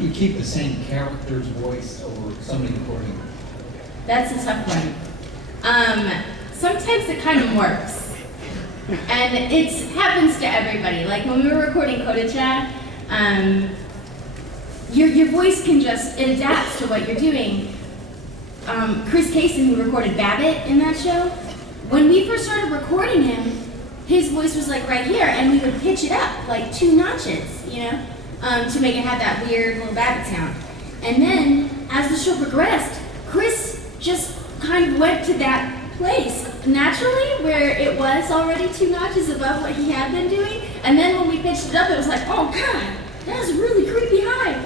do you keep the same character's voice over somebody recording? That's a tough one. Sometimes it kind of works. And it happens to everybody. Like when we were recording Coda Chat, your voice can it adapts to what you're doing. Chris Kaysen, who recorded Babbitt in that show, when we first started recording him, his voice was like right here, and we would pitch it up like 2 notches, you know, to make it have that weird little Babbitt sound. And then, as the show progressed, Chris just kind of went to that place naturally where it was already 2 notches above what he had been doing. And then when we pitched it up, it was like, oh God, that's really creepy high.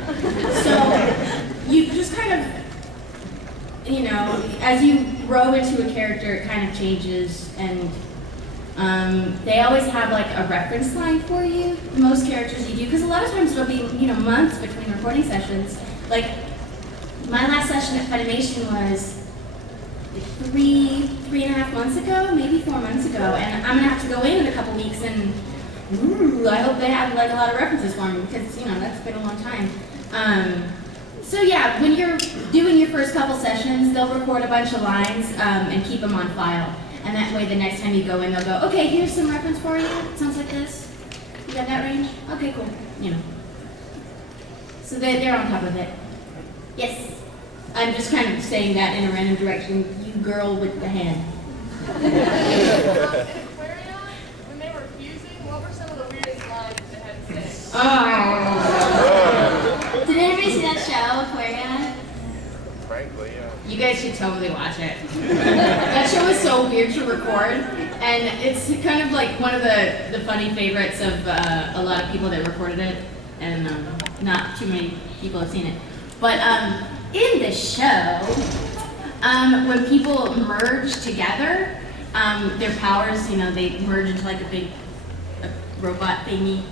So you just kind of, you know, as you grow into a character, it kind of changes, and they always have like a reference line for you, most characters you do, because a lot of times it'll be, you know, months between recording sessions. Like, my last session at Funimation was 3.5 months ago, maybe 4 months ago, and I'm gonna have to go in a couple weeks, and I hope they have like a lot of references for me, because, you know, that's been a long time. So yeah, when you're doing your first couple sessions, they'll record a bunch of lines and keep them on file. And that way the next time you go in, they'll go, okay, here's some reference for you. It sounds like this. You got that range? Okay, cool. You know. So they're on top of it. Yes. I'm just kind of saying that in a random direction. You girl with the hand. In Aquarion, when they were fusing, what were some of the weirdest lines they had to say? Oh. Did anybody see that show, Aquarion? Frankly, yeah. You guys should totally watch it. That show is so weird to record, and it's kind of like one of the funny favorites of a lot of people that recorded it, and not too many people have seen it. But in the show, when people merge together, their powers, you know, they merge into like a big robot thingy.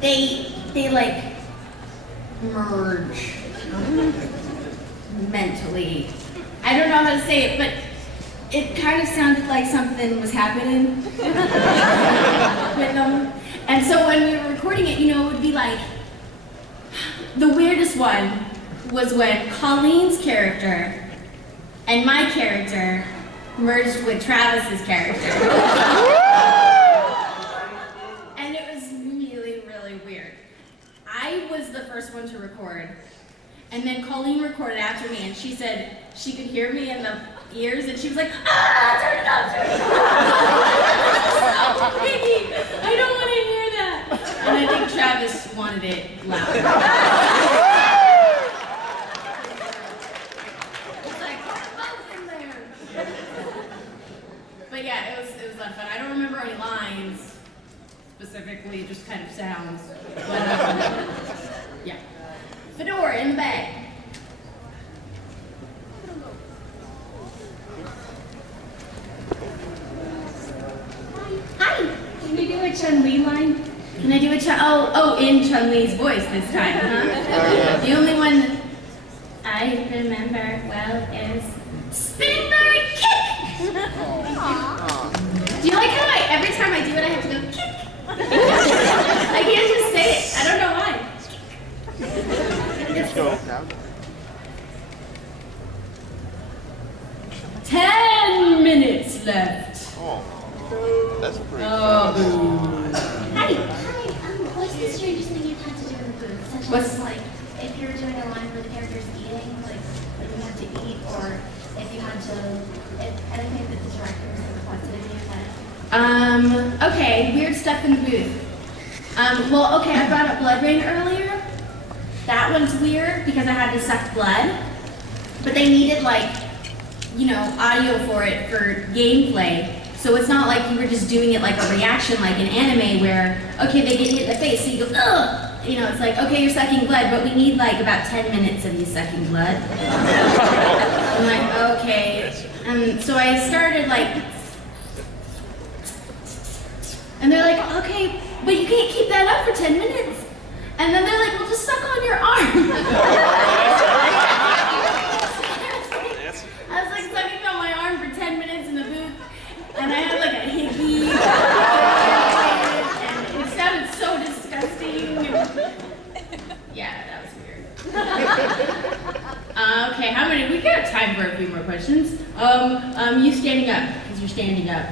They like merge mentally. I don't know how to say it, but it kind of sounded like something was happening with them. And so when we were recording it, you know, it would be like, the weirdest one was when Colleen's character and my character merged with Travis's character. And it was really, really weird. I was the first one to record, and then Colleen recorded after me, and she said she could hear me in the ears, and she was like, ah, turn it off, turn it off. Stop, Vicky, I don't want to hear that. And I think Travis wanted it loud. It's like, both in there. But yeah, it was a lot of fun. I don't remember any lines specifically, just kind of sounds. But yeah. Fedora in the bag. Hi. Can you do a Chun-Li line? Can I do a in Chun-Li's voice this time, huh? The only one I remember well is spin bird kick. Do you like how every time I do it I have to go kick? I can't just say it. I don't know why. Let's go. 10 minutes left. Oh, that's pretty Oh. Hi. What's the strangest thing you've had to do in the booth? Such What's- as, like, if you're doing a line where the character's eating, like you have to eat, or if you had to, if anything that the director has requested of you that... Okay, weird stuff in the booth. Well, okay, I brought up Blood Rain earlier. That one's weird because I had to suck blood, but they needed like, you know, audio for it for gameplay. So it's not like you were just doing it like a reaction like in anime where, okay, they get hit in the face, so you go, ugh! You know, it's like, okay, you're sucking blood, but we need like about 10 minutes of you sucking blood. I'm like, okay. And so I started like, and they're like, okay, but you can't keep that up for 10 minutes. And then they're like, well, just suck on your arm. I was like sucking on my arm for 10 minutes in the booth, and I had like a hickey, and it sounded so disgusting. Yeah, that was weird. You standing up, because you're standing up.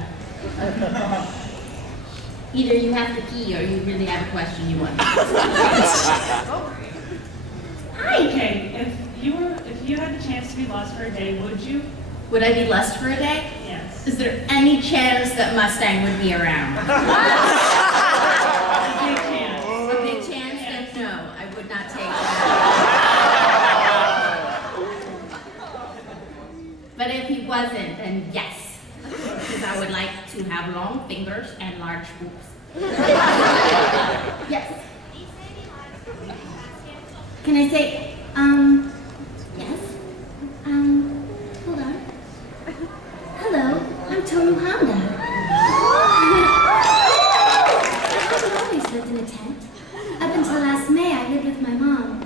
Either you have to pee or you really have a question you want. Hi. Okay, if you had the chance to be lost for a day, would you? Would I be lost for a day? Yes. Is there any chance that Mustang would be around? A big chance. A big chance? Then no, I would not take that. But if he wasn't, then yes. Because I would like to have long fingers and large boobs. Yes. Can I say, yes? Hold on. Hello, I'm Toru Honda. I've always lived in a tent. Up until last May, I lived with my mom.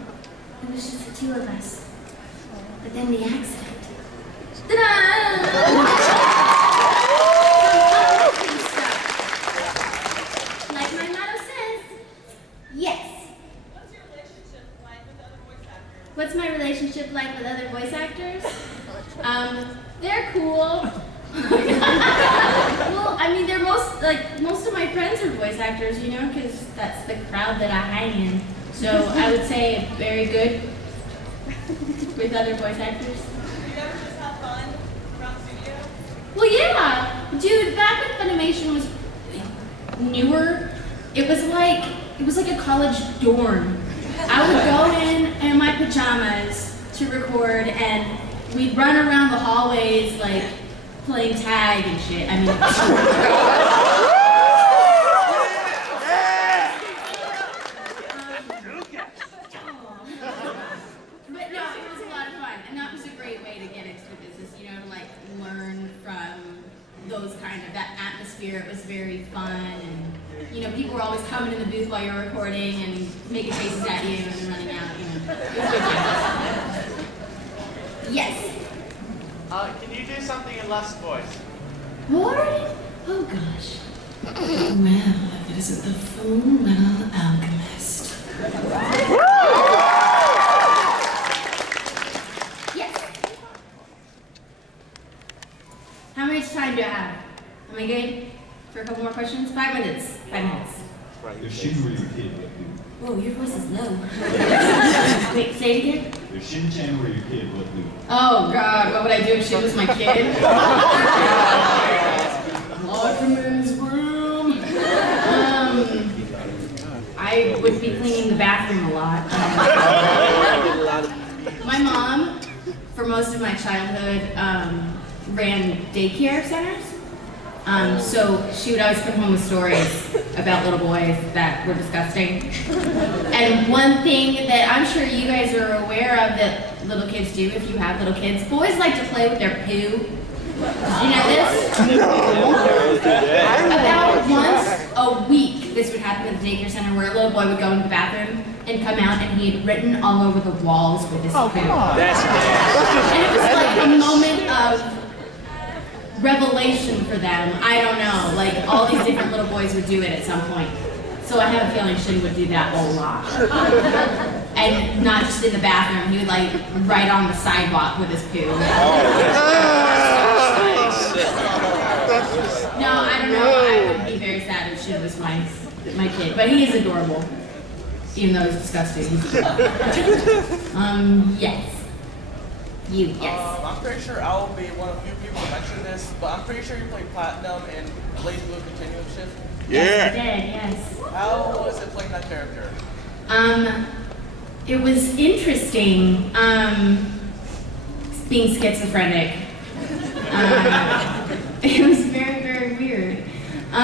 It was just the two of us. But then the accident. Ta-da! Like my motto says, yes. What's my relationship like with other voice actors? They're cool. Well, I mean, they're most of my friends are voice actors, you know, because that's the crowd that I hang in. So I would say very good with other voice actors. You ever just have fun around the studio? Well, yeah, dude. Back when Funimation was newer, it was like a college dorm. I would go in my pajamas to record, and we'd run around the hallways like playing tag and shit. I mean, but no, it was a lot of fun, and that was a great way to get into the business. You know, to like learn from those that atmosphere. It was very fun, and you know, people were always coming in the booth while you were recording and making faces at you and then running out. You know, it was good times. Yes. Can you do something in Lust's voice? Lord? Oh gosh. Well, if it isn't the Full Metal Alchemist. Yes. How much time do I have? Am I good for a couple more questions? 5 minutes. 5 minutes. If Shin were your kid, what would Whoa, your voice is low. Wait, say it again? If Shin-chan were your kid, what would Oh God, what would I do if she was my kid? Alchemist's room. I would be cleaning the bathroom a lot. My mom, for most of my childhood, ran daycare centers. So she would always come home with stories about little boys that were disgusting. And one thing that I'm sure you guys are aware of that little kids do, if you have little kids, boys like to play with their poo. Did you know this? About once a week, this would happen at the daycare center where a little boy would go into the bathroom and come out and he had written all over the walls with his poo. That's nasty. And it was like a moment of revelation for them. I don't know, like all these different little boys would do it at some point. So I have a feeling Shin would do that a lot. And not just in the bathroom, he would like right on the sidewalk with his poo. No, I don't know. I would be very sad if Shin was my kid, but he is adorable. Even though he's disgusting. He's adorable. Yes. You, yes. I'm pretty sure I will be one of the few people to mention this, but I'm pretty sure you played Platinum in Blaze Blue Continuum Shift. Yes, I did, yes. How was it playing that character? It was interesting, being schizophrenic. It was very, very weird. I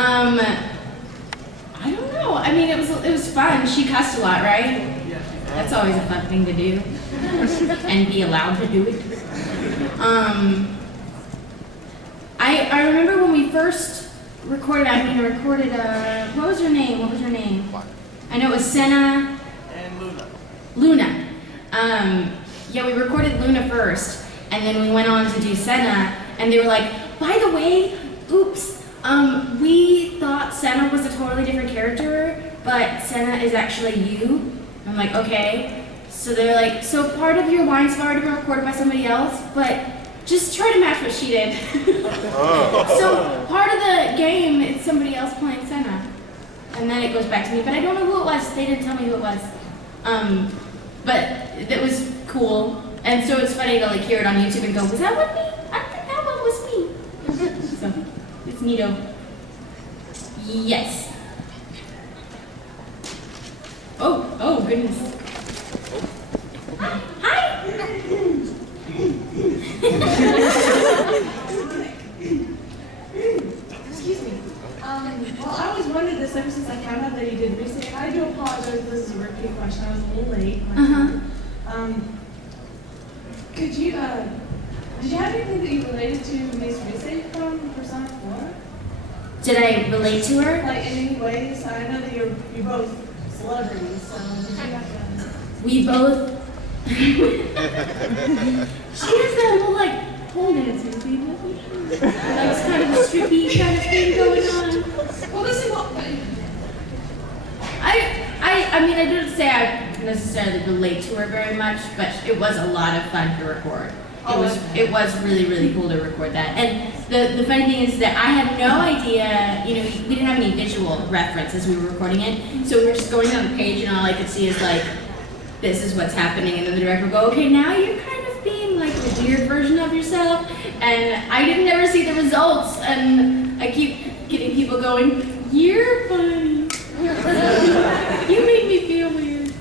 don't know. I mean, it was fun. She cussed a lot, right? Yeah. That's always a fun thing to do, and be allowed to do it. I remember when we first recorded. What was her name? I know it was Senna. And Luna. Luna. Yeah, we recorded Luna first, and then we went on to do Senna, and they were like, by the way, oops, we thought Senna was a totally different character, but Senna is actually you. I'm like, okay. So they're like, so part of your lines have already been recorded by somebody else, but just try to match what she did. So part of the game, it's somebody else playing Senna. And then it goes back to me, but I don't know who it was. They didn't tell me who it was. But it was cool. And so it's funny to like hear it on YouTube and go, was that one me? I don't think that one was me. So it's neato. Yes. Oh goodness. Hi. Excuse me. Well, I always wondered this ever since I found out that you did recently. I do apologize if this is a repeat question. I was a little late. Could you, did you have anything that you related to Miss Reese from Persona 4? Did I relate to her? Like in any ways? I know that you're both celebrities, so did you have to? We both. She has that whole like pole dancing thing, doesn't she? Like it's kind of a strippy kind of thing going on. Well, this is what. I mean, I don't say I necessarily relate to her very much, but it was a lot of fun to record. It was really, really cool to record that. And the funny thing is that I had no idea, you know, we didn't have any visual reference as we were recording it. So we were just going down the page and all I could see is like, this is what's happening. And then the director would go, okay, now you're kind of being like a weird version of yourself. And I didn't ever see the results. And I keep getting people going, you're funny. You made me feel weird.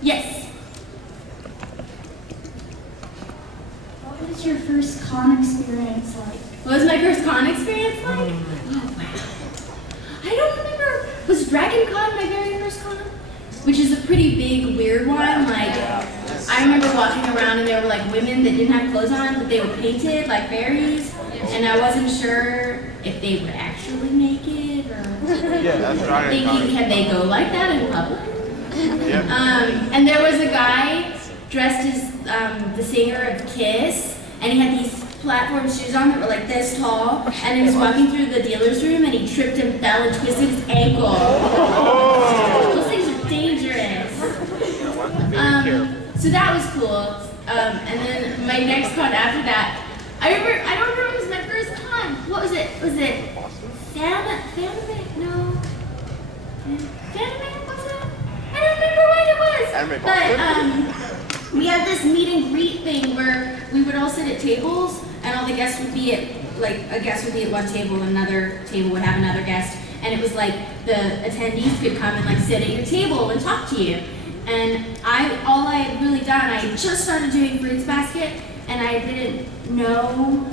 Yes. What was your first con experience like? What was my first con experience like? Oh, wow. I don't remember. Was Dragon Con my very first con? Which is a pretty big, weird one. Like, I remember walking around and there were like women that didn't have clothes on, but they were painted like fairies. And I wasn't sure if they were actually naked or thinking, can they go like that in public? And there was a guy dressed as the singer of Kiss, and he had these platform shoes on that were like this tall, and he was walking through the dealer's room and he tripped and fell and twisted his ankle. Those things are dangerous. So that was cool. And then my next con after that, I don't remember if it was my first con. What was it? Was it Fanime? No. Fanime, was it? I don't remember what it was. But we had this meet and greet thing where we would all sit at tables and all the guests would be at, like, a guest would be at one table, another table would have another guest, and it was like the attendees could come and like sit at your table and talk to you. And all I had really done, I had just started doing Fruits Basket, and I didn't know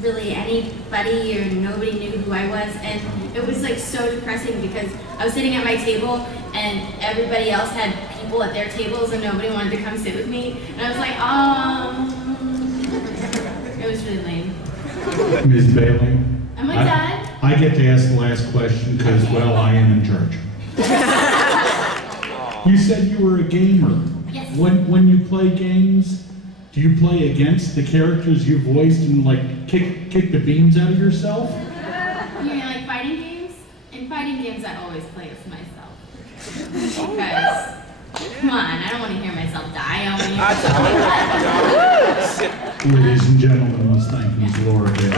really anybody or nobody knew who I was, and it was like so depressing because I was sitting at my table and everybody else had people at their tables and nobody wanted to come sit with me, and I was like, it was really lame. Ms. Bailey? Am I done? I get to ask the last question because, well, I am in charge. You said you were a gamer. Yes. When you play games, do you play against the characters you voiced and like kick the beans out of yourself? You mean like fighting games? In fighting games, I always play as myself. Because, come on, I don't want to hear myself die. I want to hear myself die. Ladies and gentlemen, let's thank Ms. Laura Bailey.